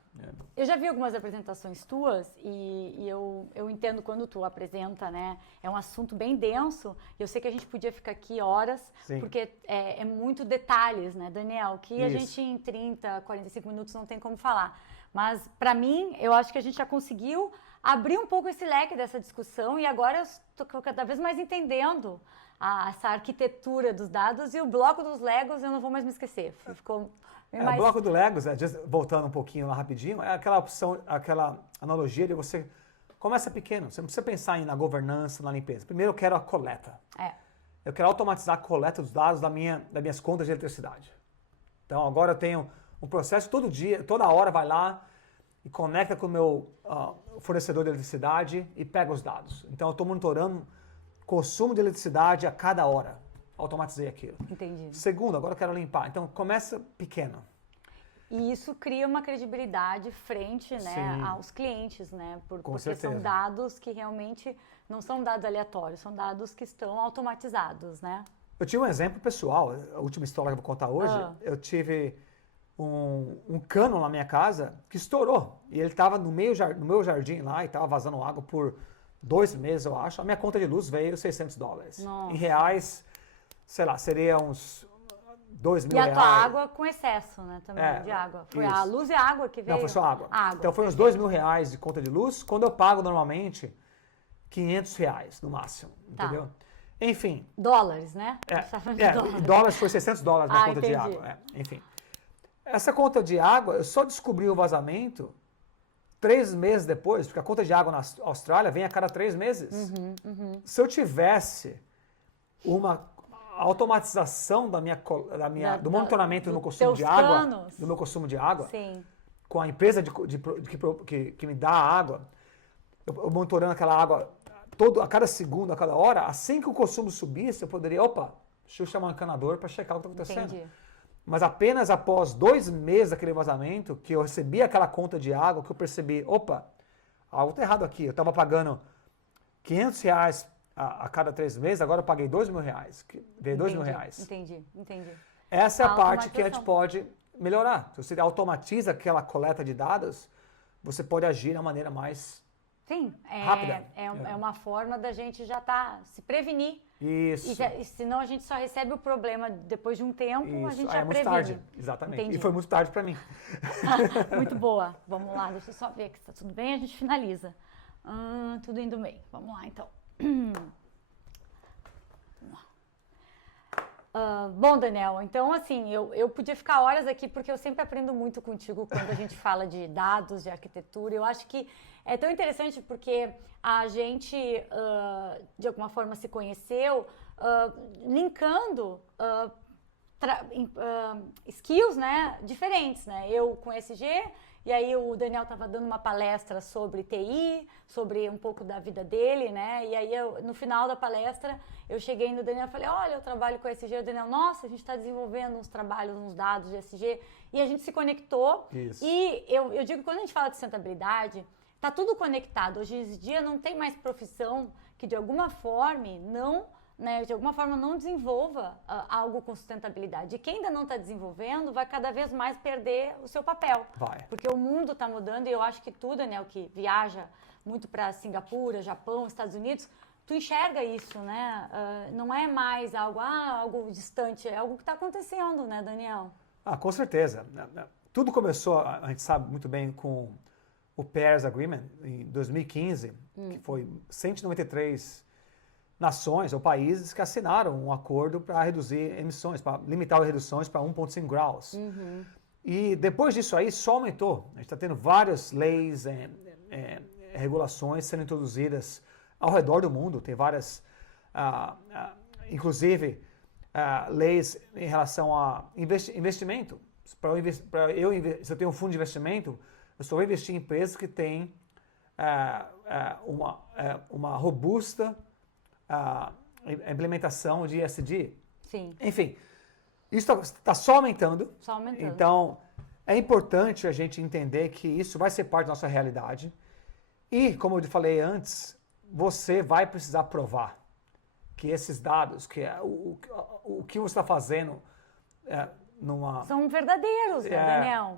Eu já vi algumas apresentações tuas e eu entendo quando tu apresenta, né? É um assunto bem denso e eu sei que a gente podia ficar aqui horas, Sim. porque é muito detalhes, né, Daniel? Que a Isso. gente em 30, 45 minutos não tem como falar. Mas, para mim, eu acho que a gente já conseguiu abrir um pouco esse leque dessa discussão e agora eu estou cada vez mais entendendo essa arquitetura dos dados e o bloco dos Legos eu não vou mais me esquecer. Ficou O bloco do Legos, voltando um pouquinho lá rapidinho, é aquela opção, aquela analogia de você começa pequeno, você não precisa pensar na governança, na limpeza. Primeiro eu quero a coleta. Eu quero automatizar a coleta dos dados das minhas contas de eletricidade. Então agora eu tenho um processo todo dia, toda hora vai lá e conecta com o meu fornecedor de eletricidade e pega os dados. Então eu estou monitorando o consumo de eletricidade a cada hora. Automatizei aquilo. Entendi. Segundo, agora eu quero limpar. Então começa pequeno. E isso cria uma credibilidade frente, né, Sim. aos clientes, né? Porque certeza. são dados que realmente não são dados aleatórios, são dados que estão automatizados, né? Eu tive um exemplo pessoal, a última história que eu vou contar hoje. Eu tive um cano na minha casa que estourou. E ele estava no meu jardim lá e estava vazando água por 2 meses, eu acho. A minha conta de luz veio $600. Nossa. Em reais, sei lá, seria uns R$2.000. E a tua água com excesso, né, também, de água. Foi isso. a luz e a água que veio? Não, foi só água. Água. Então foi uns R$2.000 de conta de luz, quando eu pago normalmente R$500 no máximo, Tá. entendeu? Enfim. Dólares, né? Você tá falando de dólares. Dólares foi $600 na conta de entendi. água. Enfim. Essa conta de água, eu só descobri o vazamento 3 meses depois, porque a conta de água na Austrália vem a cada 3 meses. Se eu tivesse uma automatização do monitoramento do meu consumo de água, canos. do meu consumo de água, Sim. com a empresa que me dá a água, eu monitorando aquela água a cada segundo, a cada hora, assim que o consumo subisse, eu poderia, deixa eu chamar um encanador para checar o que está acontecendo. Entendi. Mas apenas após 2 meses daquele vazamento, que eu recebi aquela conta de água, que eu percebi, algo está errado aqui. Eu estava pagando R$500 a cada 3 meses, agora eu paguei R$2.000. Veio R$2.000. Entendi. Essa é a parte que a gente automatização. pode melhorar. Se você automatiza aquela coleta de dados, você pode agir da maneira mais Sim, rápida. É uma forma da gente já se prevenir. Isso. E senão a gente só recebe o problema depois de um tempo, a Isso. gente Aí já é muito previne. tarde. Exatamente. Entendi. E foi muito tarde para mim. Muito boa. Vamos lá, deixa eu só ver que está tudo bem, a gente finaliza. Tudo indo bem. Vamos lá, então. Bom, Daniel, então assim, eu podia ficar horas aqui porque eu sempre aprendo muito contigo quando a gente fala de dados, de arquitetura. Eu acho que é tão interessante porque a gente, de alguma forma, se conheceu linkando skills, né, diferentes, né? Eu com SG, e aí o Daniel estava dando uma palestra sobre TI, sobre um pouco da vida dele, né? E aí no final da palestra eu cheguei no Daniel e falei, olha, eu trabalho com SG, o Daniel, nossa, a gente está desenvolvendo uns trabalhos, uns dados de SG, e a gente se conectou. Isso. E eu digo que quando a gente fala de sustentabilidade, tá tudo conectado. Hoje em dia não tem mais profissão que de alguma forma não desenvolva algo com sustentabilidade. E quem ainda não está desenvolvendo vai cada vez mais perder o seu papel. Vai. Porque o mundo está mudando e eu acho que tu, Daniel, que viaja muito para Singapura, Japão, Estados Unidos, tu enxerga isso, né? Não é mais algo distante, é algo que está acontecendo, né, Daniel? Com certeza. Tudo começou, a gente sabe muito bem, com o Paris Agreement, em 2015, que foi 193 nações ou países que assinaram um acordo para reduzir emissões, para limitar as reduções para 1,5 graus. E depois disso aí só aumentou. A gente está tendo várias leis, regulações sendo introduzidas ao redor do mundo. Tem várias, inclusive, leis em relação a investimento. Se eu tenho um fundo de investimento, eu só vou investir em empresas que têm uma robusta implementação de ESG. Sim. Enfim, isso está só aumentando. Só aumentando. Então, é importante a gente entender que isso vai ser parte da nossa realidade. E, como eu falei antes, você vai precisar provar que esses dados, que o que você está fazendo são verdadeiros, né, Daniel?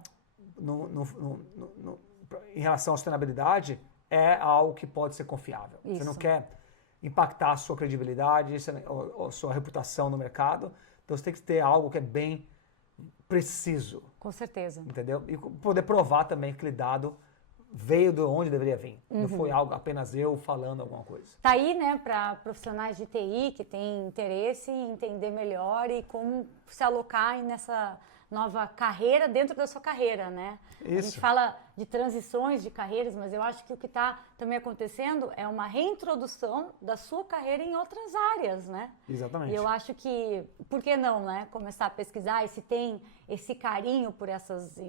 Em relação à sustentabilidade, é algo que pode ser confiável. Isso. Você não quer impactar a sua credibilidade, a sua reputação no mercado. Então, você tem que ter algo que é bem preciso. Com certeza. Entendeu? E poder provar também que aquele dado veio de onde deveria vir. Não foi algo apenas eu falando alguma coisa. Tá aí, né, para profissionais de TI que têm interesse em entender melhor e como se alocar nessa nova carreira dentro da sua carreira, né? Isso. A gente fala de transições de carreiras, mas eu acho que o que está também acontecendo é uma reintrodução da sua carreira em outras áreas, né? Exatamente. E eu acho que, por que não, né? Começar a pesquisar e se tem esse carinho por essas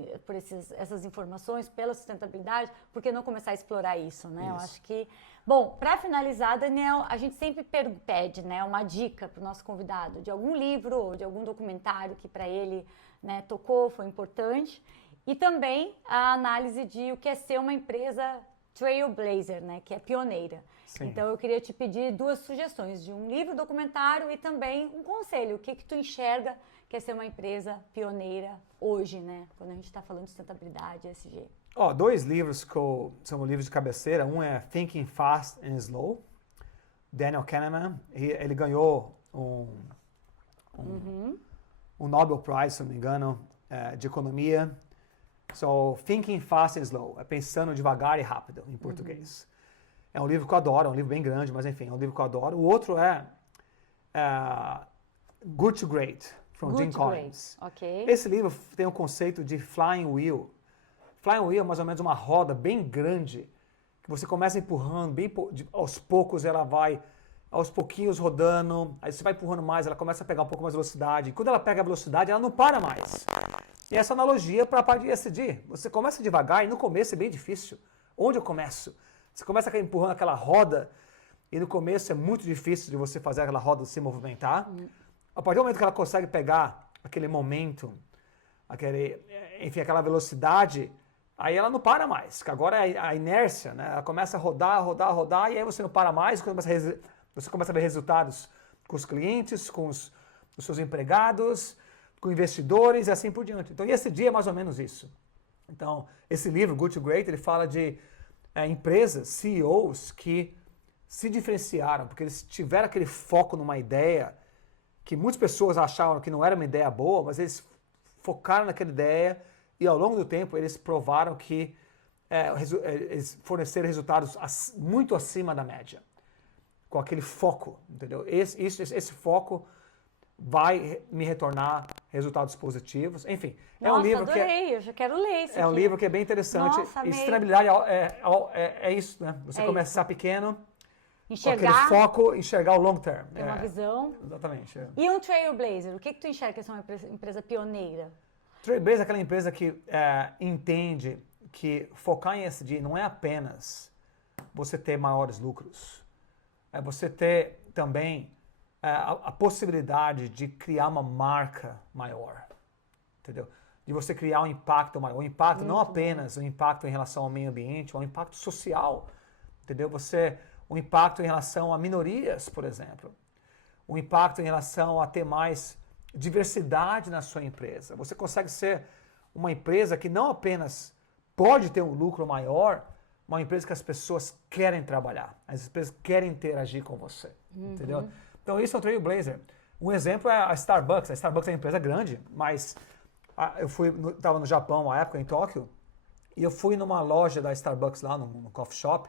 informações, pela sustentabilidade, por que não começar a explorar isso, né? Isso. Eu acho que... Bom, para finalizar, Daniel, a gente sempre pede, né, uma dica para o nosso convidado de algum livro ou de algum documentário que para ele, né, tocou, foi importante. E também a análise de o que é ser uma empresa trailblazer, né, que é pioneira. Sim. Então eu queria te pedir 2 sugestões de um livro, documentário e também um conselho. O que tu enxerga que é ser uma empresa pioneira hoje, né, quando a gente está falando de sustentabilidade, ESG? 2 livros que são livros de cabeceira. Um é Thinking Fast and Slow, Daniel Kahneman. Ele ganhou um Nobel Prize, se não me engano, de economia. So, Thinking Fast and Slow, é pensando devagar e rápido, em português. É um livro que eu adoro, é um livro bem grande, mas enfim, é um livro que eu adoro. O outro é Good to Great, from Jim Collins. Okay. Esse livro tem um conceito de flying wheel. Flying wheel é mais ou menos uma roda bem grande, que você começa empurrando, aos poucos ela vai, aos pouquinhos rodando, aí você vai empurrando mais, ela começa a pegar um pouco mais de velocidade. E quando ela pega a velocidade, ela não para mais. E essa analogia para a parte de ESG. Você começa devagar e no começo é bem difícil. Onde eu começo? Você começa empurrando aquela roda e no começo é muito difícil de você fazer aquela roda se movimentar. A partir do momento que ela consegue pegar aquele momento, aquela velocidade, aí ela não para mais. Que agora é a inércia, né? Ela começa a rodar e aí você não para mais, você começa a ver resultados com os clientes, com os seus empregados, com investidores e assim por diante. Então, esse dia é mais ou menos isso. Então, esse livro, Good to Great, ele fala de empresas, CEOs, que se diferenciaram, porque eles tiveram aquele foco numa ideia que muitas pessoas achavam que não era uma ideia boa, mas eles focaram naquela ideia e ao longo do tempo eles provaram que eles forneceram resultados muito acima da média, com aquele foco, entendeu? Esse foco vai me retornar resultados positivos. Enfim, Nossa, é um livro adorei, eu já quero ler isso um aqui. livro que é bem interessante. Nossa, e sustentabilidade é isso, né? Você É começar pequeno, enxergar, com aquele foco, enxergar o long term. ter uma visão. Exatamente. E um Trailblazer, o que tu enxerga que é uma empresa pioneira? Trailblazer é aquela empresa que entende que focar em ESG não é apenas você ter maiores lucros. É você ter também a possibilidade de criar uma marca maior, entendeu? De você criar um impacto maior. Um impacto não apenas um impacto em relação ao meio ambiente, um impacto social, entendeu? Um impacto em relação a minorias, por exemplo. Um impacto em relação a ter mais diversidade na sua empresa. Você consegue ser uma empresa que não apenas pode ter um lucro maior, uma empresa que as pessoas querem trabalhar, as empresas querem interagir com você, entendeu? Então isso é um Trailblazer. Um exemplo é a Starbucks. A Starbucks é uma empresa grande, mas eu estava no Japão à época, em Tóquio, e eu fui numa loja da Starbucks lá, no coffee shop,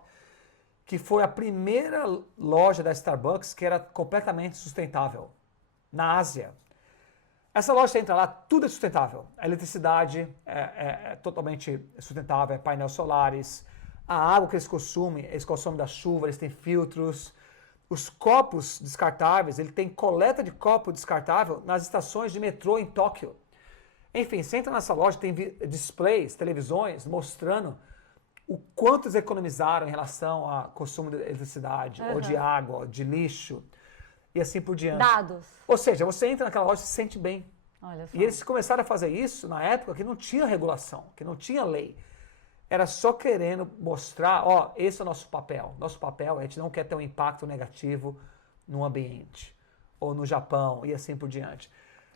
que foi a primeira loja da Starbucks que era completamente sustentável, na Ásia. Essa loja, você entra lá, tudo é sustentável. A eletricidade é totalmente sustentável, é painéis solares, a água que eles consomem da chuva, eles têm filtros. Os copos descartáveis, ele tem coleta de copo descartável nas estações de metrô em Tóquio. Enfim, você entra nessa loja, tem displays, televisões, mostrando o quanto eles economizaram em relação ao consumo de eletricidade, ou de água, ou de lixo, e assim por diante. Dados. Ou seja, você entra naquela loja e se sente bem. Olha só. E eles começaram a fazer isso na época que não tinha regulação, que não tinha lei. Era só querendo mostrar, esse é o nosso papel. Nosso papel, a gente não quer ter um impacto negativo no ambiente, ou no Japão, e assim por diante.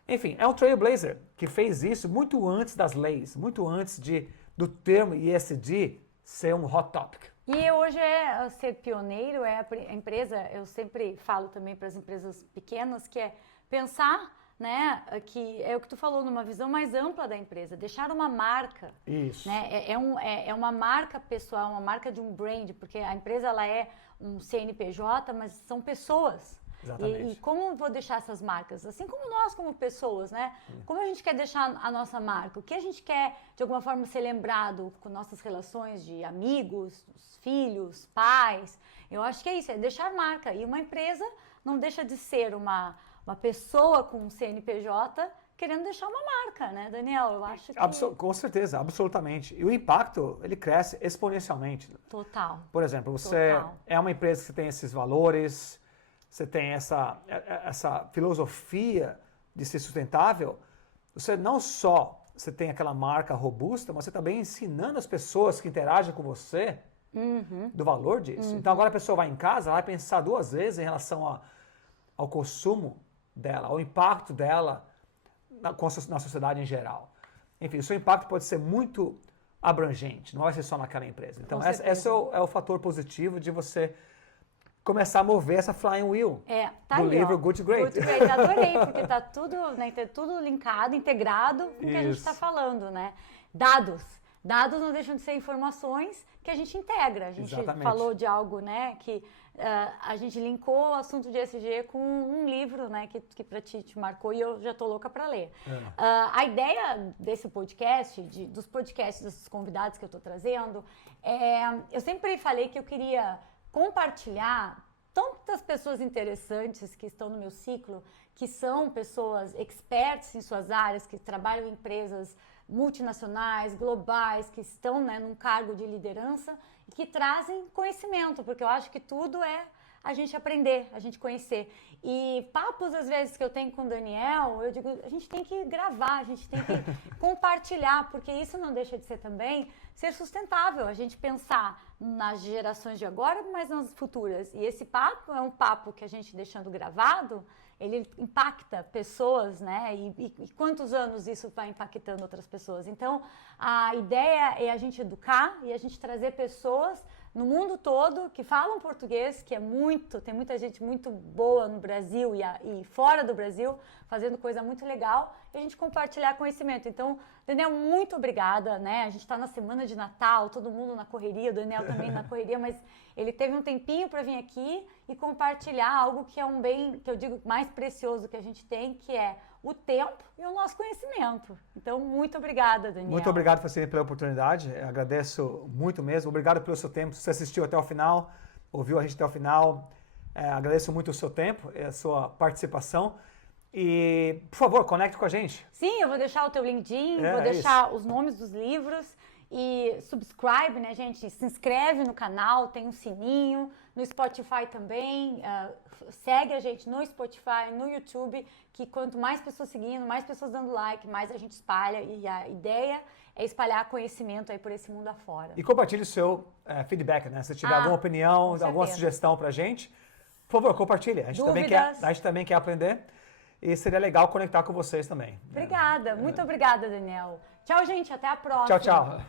Enfim, é um Trailblazer que fez isso muito antes das leis, muito antes do termo ESG ser um hot topic. E hoje ser pioneiro, a empresa, eu sempre falo também para as empresas pequenas, que é pensar, né, que é o que tu falou, numa visão mais ampla da empresa, deixar uma marca. Isso. Né, é uma marca pessoal, uma marca de um brand, porque a empresa ela é um CNPJ, mas são pessoas. Exatamente. E como vou deixar essas marcas? Assim como nós, como pessoas, né? Como a gente quer deixar a nossa marca? O que a gente quer, de alguma forma, ser lembrado com nossas relações de amigos, filhos, pais? Eu acho que é isso, é deixar marca. E uma empresa não deixa de ser uma pessoa com um CNPJ querendo deixar uma marca, né, Daniel? Eu acho que... Com certeza, absolutamente. E o impacto, ele cresce exponencialmente. Total. Por exemplo, você Total. é uma empresa que tem esses valores, você tem essa filosofia de ser sustentável, você não só tem aquela marca robusta, mas você também ensinando as pessoas que interagem com você do valor disso. Então agora a pessoa vai em casa, ela vai pensar duas vezes em relação ao consumo dela, ao impacto dela na sociedade em geral. Enfim, o seu impacto pode ser muito abrangente, não vai ser só naquela empresa. Então esse é o fator positivo de você começar a mover essa flying wheel tá do aí, livro ó, Good to Great. Good to Great, adorei, porque tá tudo, né, tá tudo linkado, integrado com o que a gente está falando, né? Dados não deixam de ser informações que a gente integra. A gente falou de algo, né, que a gente linkou o assunto de ESG com um livro, né, que para ti te marcou e eu já tô louca para ler. A ideia desse podcast, dos podcasts desses convidados que eu tô trazendo, eu sempre falei que eu queria compartilhar tantas pessoas interessantes que estão no meu ciclo, que são pessoas experts em suas áreas, que trabalham em empresas multinacionais, globais, que estão, né, num cargo de liderança e que trazem conhecimento, porque eu acho que tudo é a gente aprender, a gente conhecer. E papos, às vezes, que eu tenho com o Daniel, eu digo, a gente tem que gravar, a gente tem que compartilhar, porque isso não deixa de ser também ser sustentável, a gente pensar nas gerações de agora, mas nas futuras. E esse papo é um papo que a gente deixando gravado, ele impacta pessoas, né? E quantos anos isso vai impactando outras pessoas? Então, a ideia é a gente educar e a gente trazer pessoas no mundo todo que falam português, que tem muita gente muito boa no Brasil e fora do Brasil, fazendo coisa muito legal, e a gente compartilhar conhecimento. Então, Daniel, muito obrigada, né? A gente está na semana de Natal, todo mundo na correria, o Daniel também na correria, mas ele teve um tempinho para vir aqui e compartilhar algo que é um bem, que eu digo, mais precioso que a gente tem, que é o tempo e o nosso conhecimento. Então, muito obrigada, Daniel. Muito obrigado, Francine, pela oportunidade. Eu agradeço muito mesmo. Obrigado pelo seu tempo. Se você assistiu até o final, ouviu a gente até o final, agradeço muito o seu tempo e a sua participação. E, por favor, conecte com a gente. Sim, eu vou deixar o teu LinkedIn, vou deixar os nomes dos livros. E subscribe, né, gente? Se inscreve no canal, tem um sininho. No Spotify também. Segue a gente no Spotify, no YouTube, que quanto mais pessoas seguindo, mais pessoas dando like, mais a gente espalha. E a ideia é espalhar conhecimento aí por esse mundo afora. E compartilhe o seu feedback, né? Se tiver alguma opinião, alguma sugestão pra gente, por favor, compartilhe. A gente também quer aprender. E seria legal conectar com vocês também. Obrigada, muito obrigada, Daniel. Tchau, gente, até a próxima. Tchau, tchau.